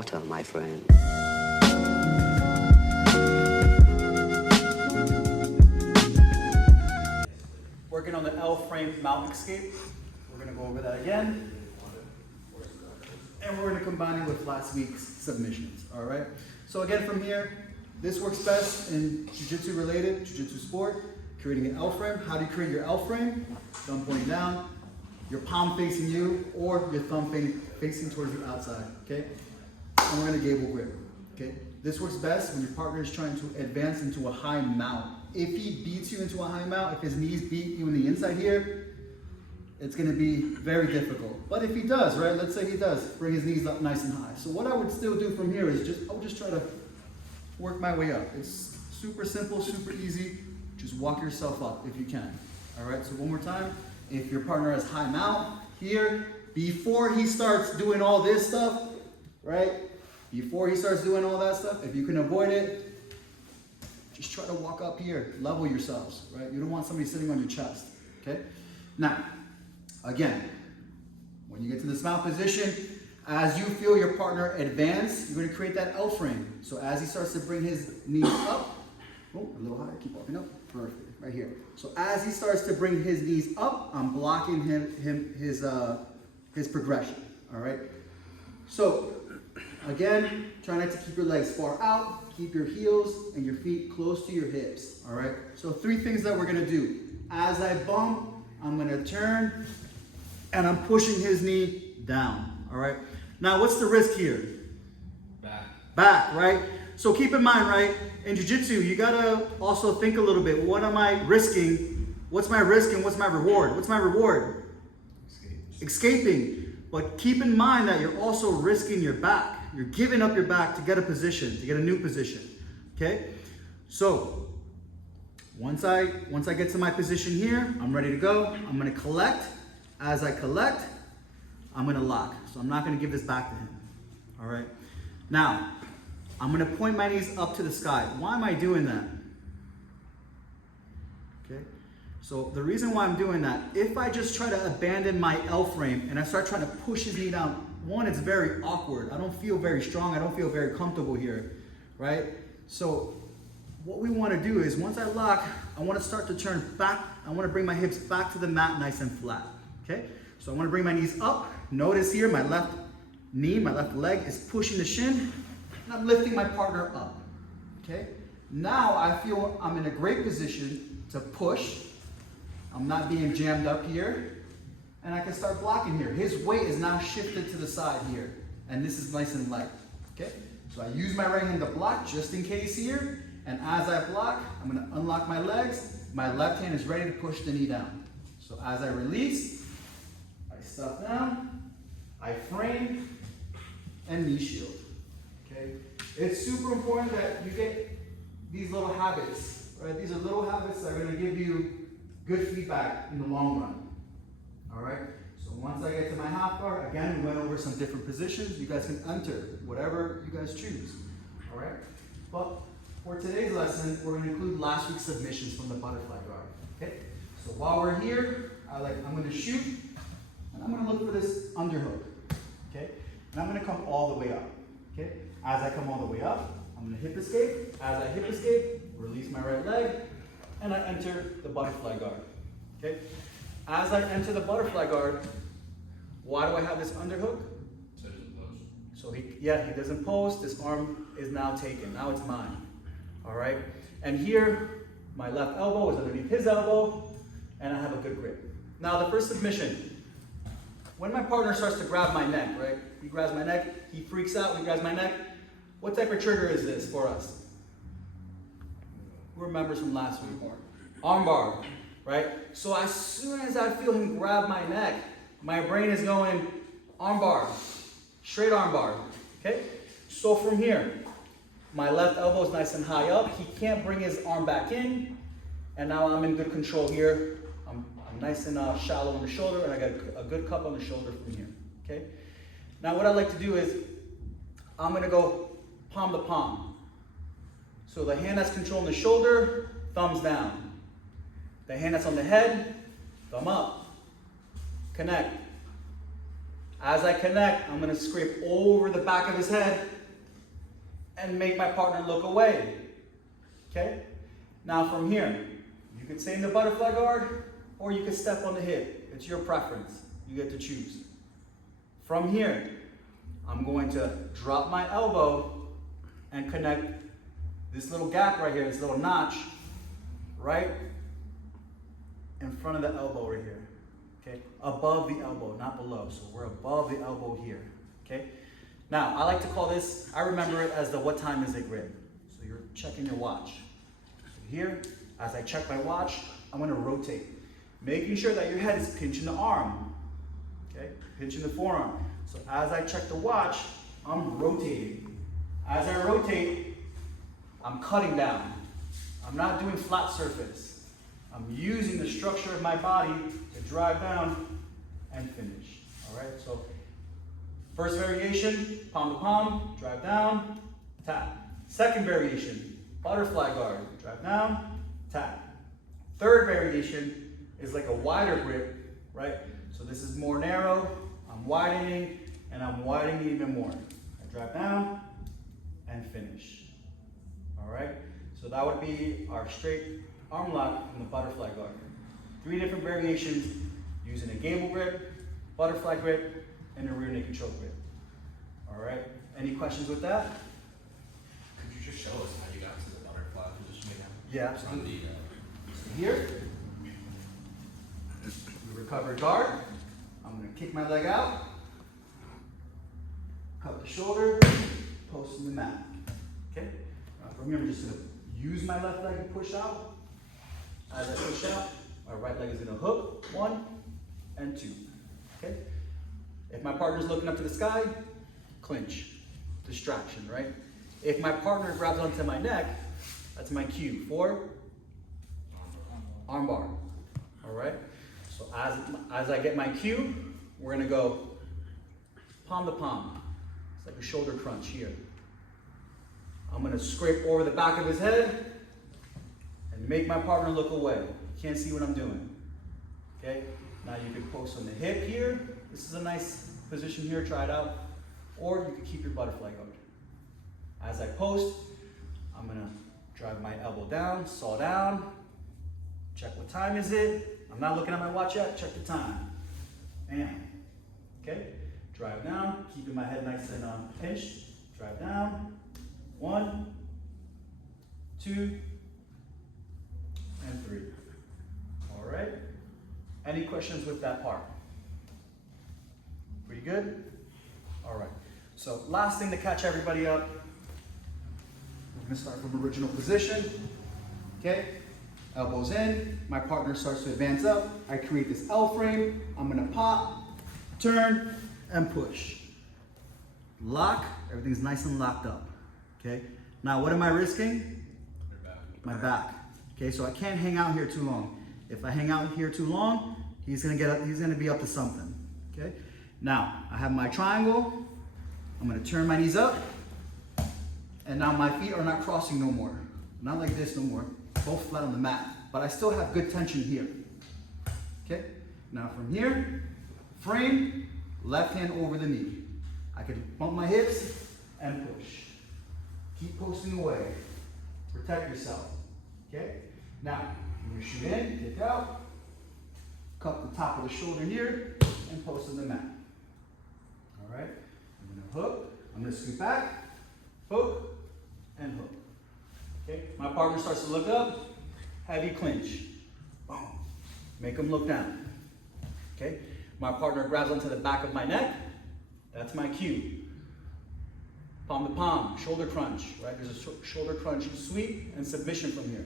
water, my friend. Working on the L-frame mount escape. We're going to go over that again. And we're going to combine it with last week's submissions. All right. So again, from here, this works best in jiu-jitsu related, jiu-jitsu sport, creating an L-frame. How do you create your L-frame? Thumb pointing down, your palm facing you, or your thumb facing towards the outside, okay? And we're gonna gable grip, okay? This works best when your partner is trying to advance into a high mount. If he beats you into a high mount, if his knees beat you in the inside here, it's gonna be very difficult. But if he does, right, let's say he does, bring his knees up nice and high. So what I would still do from here is I would just try to work my way up. It's super simple, super easy. Just walk yourself up if you can. All right, so one more time. If your partner has high mount here, before he starts doing all this stuff, right? Before he starts doing all that stuff, if you can avoid it, just try to walk up here, level yourselves, right? You don't want somebody sitting on your chest, okay? Now, again, when you get to this mount position, as you feel your partner advance, you're gonna create that L-frame. So as he starts to bring his knees up, oh, a little higher, keep walking up, perfect, right here. So as he starts to bring his knees up, I'm blocking his progression, all right? So, again, try not to keep your legs far out, keep your heels and your feet close to your hips, all right? So 3 things that we're gonna do. As I bump, I'm gonna turn, and I'm pushing his knee down, all right? Now, what's the risk here? Back, right? So keep in mind, right, in jiu-jitsu, you gotta also think a little bit. What am I risking? What's my risk and what's my reward? What's my reward? Escaping. But keep in mind that you're also risking your back. You're giving up your back to get a position, to get a new position, okay? So, once I get to my position here, I'm ready to go. I'm gonna collect. As I collect, I'm gonna lock. So I'm not gonna give this back to him, all right? Now, I'm gonna point my knees up to the sky. Why am I doing that? Okay, so the reason why I'm doing that, if I just try to abandon my L-frame and I start trying to push his knee down, one, it's very awkward. I don't feel very strong. I don't feel very comfortable here, right? So what we wanna do is once I lock, I wanna start to turn back. I wanna bring my hips back to the mat nice and flat, okay? So I wanna bring my knees up. Notice here, my left knee, my left leg is pushing the shin. I'm lifting my partner up, okay? Now I feel I'm in a great position to push. I'm not being jammed up here, and I can start blocking here. His weight is now shifted to the side here, and this is nice and light, okay? So I use my right hand to block just in case here, and as I block, I'm gonna unlock my legs. My left hand is ready to push the knee down. So as I release, I stuff down, I frame, and knee shield. Okay? It's super important that you get these little habits, right? These are little habits that are going to give you good feedback in the long run. All right? So once I get to my half guard, again, we went over some different positions. You guys can enter whatever you guys choose. All right? But for today's lesson, we're going to include last week's submissions from the butterfly guard. Okay? So while we're here, I'm going to shoot, and I'm going to look for this underhook. Okay? And I'm going to come all the way up. Okay? As I come all the way up, I'm going to hip escape. As I hip escape, release my right leg, and I enter the butterfly guard. Okay? As I enter the butterfly guard, why do I have this underhook? So it doesn't pose. So he doesn't pose. This arm is now taken. Now it's mine. All right? And here, my left elbow is underneath his elbow, and I have a good grip. Now the first submission, when my partner starts to grab my neck, right? He grabs my neck, he freaks out, he grabs my neck. What type of trigger is this for us? Who remembers from last week more? Arm bar, right? So as soon as I feel him grab my neck, my brain is going arm bar, straight arm bar, okay? So from here, my left elbow is nice and high up. He can't bring his arm back in, and now I'm in good control here. I'm nice and shallow on the shoulder, and I got a good cup on the shoulder from here, okay? Now what I'd like to do is, I'm gonna go palm to palm. So the hand that's controlling the shoulder, thumbs down. The hand that's on the head, thumb up. Connect. as I connect, I'm gonna scrape over the back of his head and make my partner look away, okay? Now from here, you could stay in the butterfly guard or you could step on the hip. It's your preference, you get to choose. From here, I'm going to drop my elbow and connect this little gap right here, this little notch, right in front of the elbow right here, okay? Above the elbow, not below. So we're above the elbow here, okay? Now, I like to call this, I remember it as the what time is it grip. So you're checking your watch. So here, as I check my watch, I'm gonna rotate, making sure that your head is pinching the arm, okay? Pinching the forearm. So as I check the watch, I'm rotating. As I rotate, I'm cutting down. I'm not doing flat surface. I'm using the structure of my body to drive down and finish. All right, so first variation, palm to palm, drive down, tap. Second variation, butterfly guard, drive down, tap. Third variation is like a wider grip, right? So this is more narrow, I'm widening, and I'm widening even more. I drive down and finish. All right, so that would be our straight arm lock in the butterfly guard. 3 different variations using a gable grip, butterfly grip, and a rear naked choke grip. All right, any questions with that? Could you just show us how you got to the butterfly position again? Yeah, absolutely. Here, we recover guard. I'm gonna kick my leg out, cut the shoulder, post in the mat. Okay? From here, I'm just gonna use my left leg to push out. As I push out, my right leg is gonna hook, 1 and 2. Okay? If my partner's looking up to the sky, clinch, distraction, right? If my partner grabs onto my neck, that's my cue for arm bar. All right? So as I get my cue, we're gonna go palm to palm. It's like a shoulder crunch here. I'm gonna scrape over the back of his head and make my partner look away. You can't see what I'm doing. Okay? Now you can post on the hip here. This is a nice position here, try it out. Or you can keep your butterfly guard. As I post, I'm gonna drive my elbow down, saw down, check what time is it. I'm not looking at my watch yet, check the time. And, okay? Drive down, keeping my head nice and pinched. Drive down, 1, 2, and 3. All right? Any questions with that part? Pretty good? All right. So last thing to catch everybody up, we're gonna start from original position. Okay? Elbows in, my partner starts to advance up. I create this L frame. I'm gonna pop, turn, and push. Lock, everything's nice and locked up. Okay? Now what am I risking? My back. Okay, so I can't hang out here too long. If I hang out here too long, he's gonna be up to something. Okay? Now, I have my triangle. I'm gonna turn my knees up. And now my feet are not crossing no more. Not like this no more. Both flat on the mat. But I still have good tension here. Okay? Now from here, frame, left hand over the knee. I can bump my hips and push. Keep posting away. Protect yourself. Okay? Now, I'm gonna shoot in, kick out, cup the top of the shoulder here, and post on the mat. All right? I'm gonna hook, I'm gonna scoot back, hook, and hook. Okay? My partner starts to look up, heavy clinch. Boom. Make him look down. Okay? My partner grabs onto the back of my neck, that's my cue. Palm to palm, shoulder crunch, right? There's a shoulder crunch sweep and submission from here.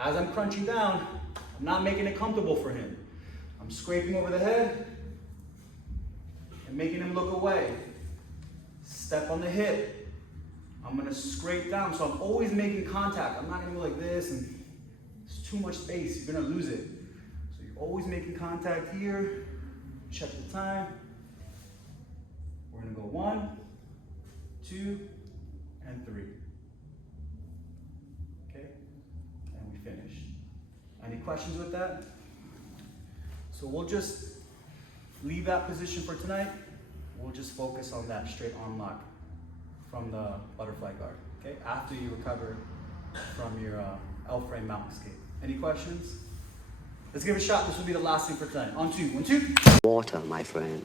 As I'm crunching down, I'm not making it comfortable for him. I'm scraping over the head and making him look away. Step on the hip. I'm gonna scrape down, so I'm always making contact. I'm not gonna go like this and it's too much space, you're gonna lose it. So you're always making contact here. Check the time. We're gonna go 1, 2, and 3. Okay? And we finish. Any questions with that? So we'll just leave that position for tonight. we'll just focus on that straight arm lock from the butterfly guard, okay? After you recover from your L-frame mount escape. Any questions? Let's give it a shot. This will be the last thing for tonight. On two. 1, 2. Water, my friend.